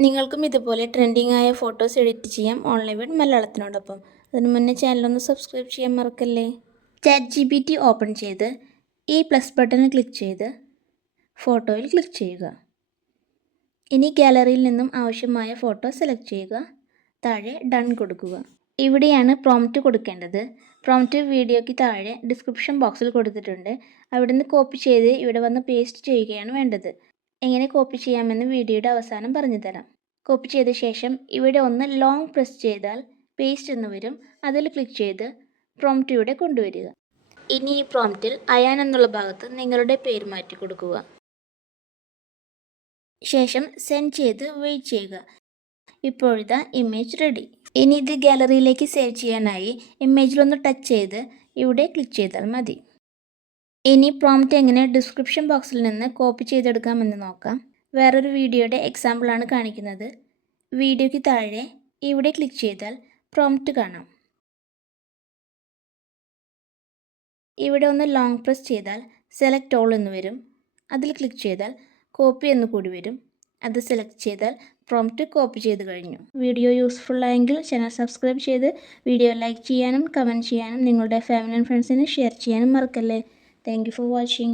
നിങ്ങൾക്കും ഇതുപോലെ ട്രെൻഡിങ് ആയ ഫോട്ടോസ് എഡിറ്റ് ചെയ്യാം ഓൺലൈൻ വേഡ് മലയാളത്തിനോടൊപ്പം. അതിനു മുന്നേ ചാനലൊന്ന് സബ്സ്ക്രൈബ് ചെയ്യാൻ മറക്കല്ലേ. ChatGPT ഓപ്പൺ ചെയ്ത് ഈ പ്ലസ് ബട്ടണിൽ ക്ലിക്ക് ചെയ്ത് ഫോട്ടോയിൽ ക്ലിക്ക് ചെയ്യുക. ഇനി ഗാലറിയിൽ നിന്നും ആവശ്യമായ ഫോട്ടോ സെലക്ട് ചെയ്യുക. താഴെ ഡൺ കൊടുക്കുക. ഇവിടെയാണ് പ്രോംപ്റ്റ് കൊടുക്കേണ്ടത്. പ്രോംപ്റ്റ് വീഡിയോയ്ക്ക് താഴെ ഡിസ്ക്രിപ്ഷൻ ബോക്സിൽ കൊടുത്തിട്ടുണ്ട്. അവിടുന്ന് കോപ്പി ചെയ്ത് ഇവിടെ വന്ന് പേസ്റ്റ് ചെയ്യുകയാണ് വേണ്ടത്. എങ്ങനെ കോപ്പി ചെയ്യാമെന്ന് വീഡിയോയുടെ അവസാനം പറഞ്ഞു തരാം. കോപ്പി ചെയ്ത ശേഷം ഇവിടെ ഒന്ന് ലോങ് പ്രസ് ചെയ്താൽ പേസ്റ്റ് എന്ന് വരും. അതിൽ ക്ലിക്ക് ചെയ്ത് പ്രോംപ്റ്റ് ഇവിടെ കൊണ്ടുവരിക. ഇനി ഈ പ്രോംപ്റ്റിൽ അയാൻ എന്നുള്ള ഭാഗത്ത് നിങ്ങളുടെ പേര് മാറ്റി കൊടുക്കുക. ശേഷം സെൻഡ് ചെയ്ത് വെയിറ്റ് ചെയ്യുക. ഇപ്പോഴിതാ ഇമേജ് റെഡി. ഇനി ഇത് ഗാലറിയിലേക്ക് സേവ് ചെയ്യാനായി ഇമേജിലൊന്ന് ടച്ച് ചെയ്ത് ഇവിടെ ക്ലിക്ക് ചെയ്താൽ മതി. ഇനി പ്രോംപ്റ്റ് എങ്ങനെ ഡിസ്ക്രിപ്ഷൻ ബോക്സിൽ നിന്ന് കോപ്പി ചെയ്തെടുക്കാമെന്ന് നോക്കാം. വേറൊരു വീഡിയോയുടെ എക്സാമ്പിളാണ് കാണിക്കുന്നത്. വീഡിയോയ്ക്ക് താഴെ ഇവിടെ ക്ലിക്ക് ചെയ്താൽ പ്രോംപ്റ്റ് കാണാം. ഇവിടെ ഒന്ന് ലോങ് പ്രസ് ചെയ്താൽ സെലക്ട് ഓൾ എന്ന് വരും. അതിൽ ക്ലിക്ക് ചെയ്താൽ കോപ്പി എന്ന് കൂടി വരും. അത് സെലക്ട് ചെയ്താൽ പ്രോംപ്റ്റ് കോപ്പി ചെയ്ത് കഴിഞ്ഞു. വീഡിയോ യൂസ്ഫുൾ ആയെങ്കിൽ ചാനൽ സബ്സ്ക്രൈബ് ചെയ്ത് വീഡിയോ ലൈക്ക് ചെയ്യാനും കമൻറ്റ് ചെയ്യാനും നിങ്ങളുടെ ഫാമിലി ആൻഡ് ഫ്രണ്ട്സിന് ഷെയർ ചെയ്യാനും മറക്കല്ലേ. Thank you for watching.